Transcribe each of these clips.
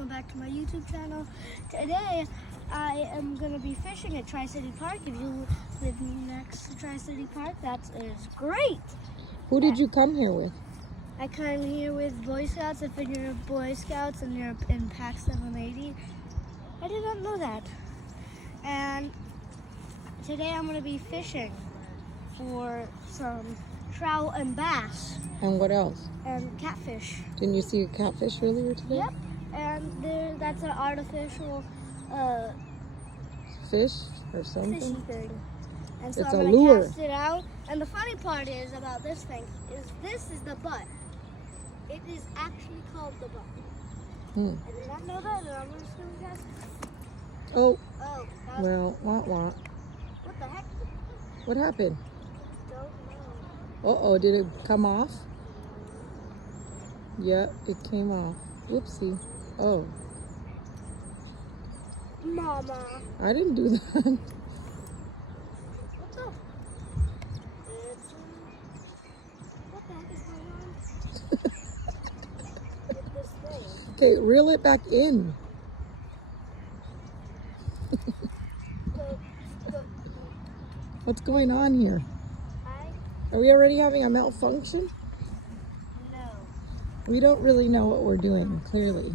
welcome back to my YouTube channel. Today I am going to be fishing at Tri-City Park. If you live next to Tri-City Park, that is great. Who did you come here with? I came here with Boy Scouts. If you're Boy Scouts and you're in Pack 780, I did not know that. And today I'm going to be fishing for some trout and bass. And what else? And catfish. Didn't you see a catfish earlier today? Yep. And that's an artificial Fish or something? fishy thing. And so It's I'm a gonna lure. cast it out. And the funny part is about this thing is this is the butt. It is actually called the butt. I did not know that, and I'm just gonna cast it. Oh, Oh, that was, well, wah wah. what the heck? What happened? Don't know. Uh-oh, did it come off? Yeah, it came off. Whoopsie. Oh, Mama. I didn't do that. What's up? It's, what the heck is going on? With this thing. Okay, reel it back in. What's going on here? Are we already having a malfunction? No. We don't really know what we're doing, clearly.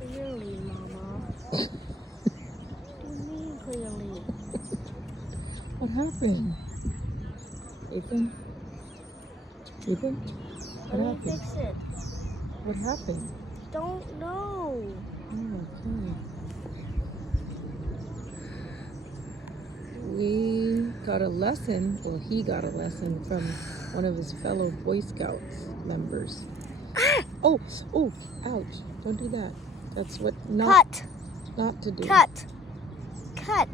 Clearly, Mama. What do you mean clearly? What happened? Ethan? Ethan? Let me What happened? fix it. What happened? Don't know. Oh, okay. We got a lesson, well, he got a lesson from one of his fellow Boy Scouts members. Oh, ouch. Don't do that. That's what not Cut. to do. Cut. Cut.